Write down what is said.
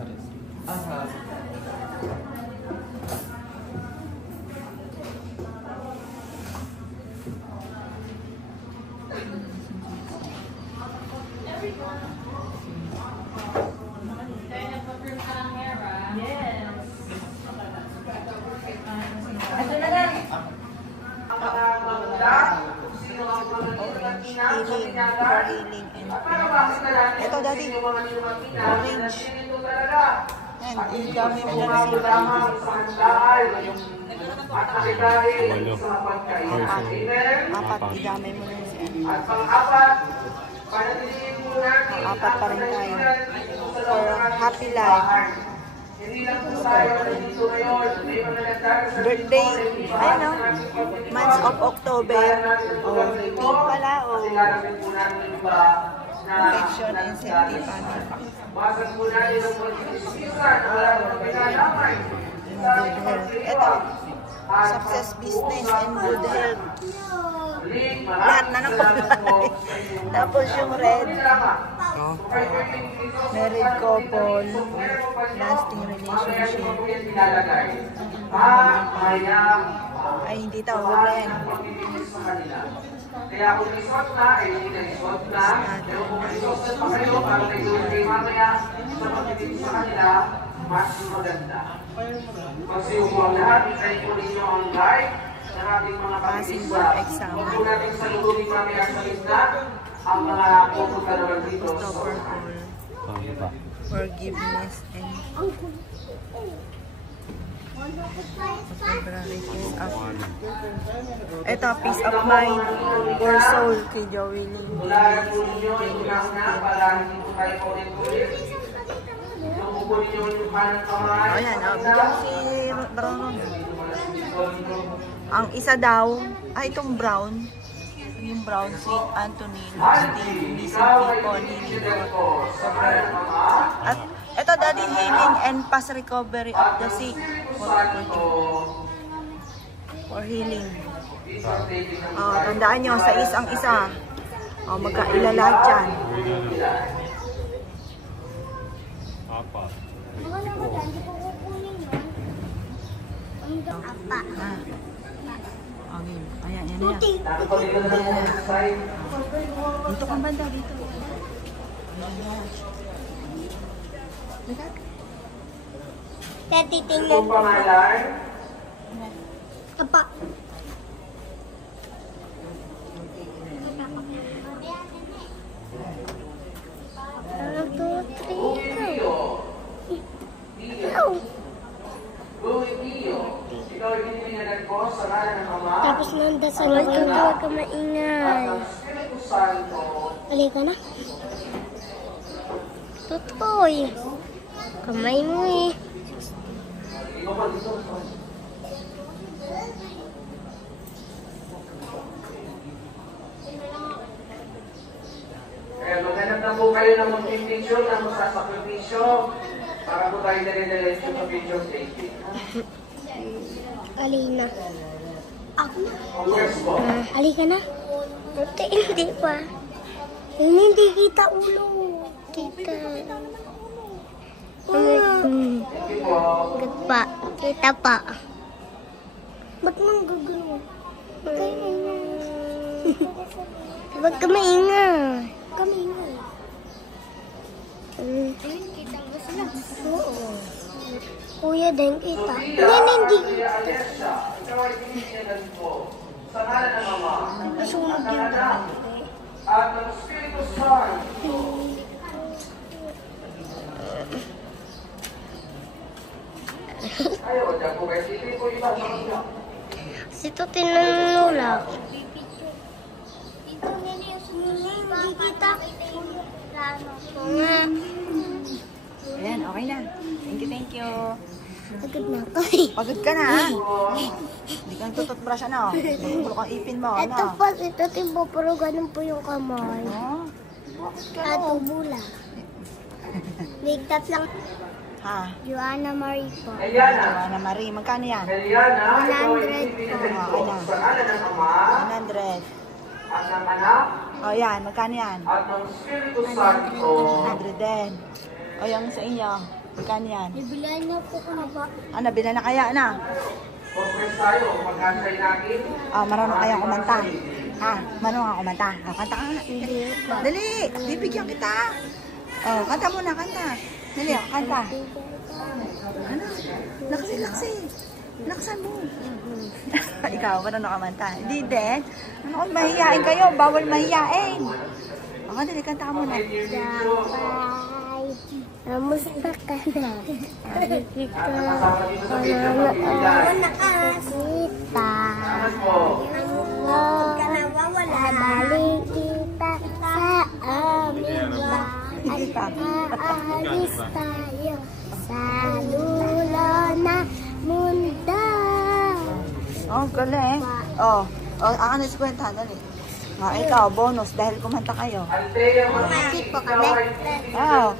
sa rest. Sa healing and ito daddy orange and ang dami mo na apat idamay mo na apat pa rin tayo for happy life. Birthday, ano? Months of October. Pink pala o protection incentive. Good health. Ito, success business and good health. Lahat na ng kulay. Tapos yung red. Married couple, lasting relationship. Ay, hindi tao. Huwag na yan. Kaya kung isot na, ay hindi na isot na. Pero kung isot pa kayo, para kayo ay mamaya sa pagtitig sa kanila, mas maganda. Kasi kung lahat, isay po ninyo ang guide ng ating mga pagtitisa. Huwag po natin salubungin mamaya sa gitna ang mga puputalaran dito. Forgiveness and ito, peace of mind or soul kay Joey Lee. Ayan, bigyan si Brown. Ang isa daw, itong brown. Yung brown, sweet Anthony, missing people, healing at ito daddy, healing and past recovery of the sick for healing. Tandaan nyo, sa isang isa. Magkaila lahat dyan. Ayan, yan na yan. Dito kang banda, dito. Titingnan ko. Apa? 1, 2, 3, go. Tapos nandasal ko, huwag ka maingay. Halika na. Tutoy. Kamay mo eh. Maghanap na po kayo ng mag-picture na masasakripisyo para po tayo nare-relate sa picture taking. Alina. Ako na. Halika na. Hindi pa. Hindi kita ulo. Kita. Pa. Kita pa. Ba't nang gagano? Ba't ka maingay? Ka maingay. Kita ba sila? Oo. Kuya din kita. Hindi kita. Nasunog yung dami. At ang Espiritu Santo. Ayaw, dyan po kayo. Hindi po iba sa kanila. Sito tinanulak. Hindi kita. Ayan, okay na. Thank you. Pagod na ako. Pagod ka na, ha? Hindi kang tututbrush, ano? Magpulo kang ipin mo, ano? Ito po, ito timbo, pero ganun po yung kamay. Bakit ka, At bula. Bigtat lang. Ha? Joanna Marie po. Joanna Marie, magkano yan? 100 po. Okay na. 100. At ng anak, O yan, magkano yan? at ng Espiritu Santo. 100 din. O yung sa inyo? Magkano yan? Bibilayan na po ko na ba? Ah, nabila na kaya na? Conference tayo, maghantay natin. Ah, marunong kaya kumanta. Ha? Marunong ka kumanta. Ah, kanta ka na. Hindi pa. Dali, bibigyan kita. Oh, kanta muna, kanta. Dali, kanta. Ano? Laksi. Laksan mo. Ikaw, marunong kumanta. Hindi din. Ano kung mahihain kayo? Bawal mahihain. Ako, dali, kanta ka muna. Sabay, namusta ka na? Nakikita ko na nakasita. Dali kita sa aming bahay. Aalis tayo sa dulo na mundo. Oh, galing. Oh, ang anis kwenta, dali. Ikaw, bonus dahil kumanta kayo. Bakit po kami? Oh,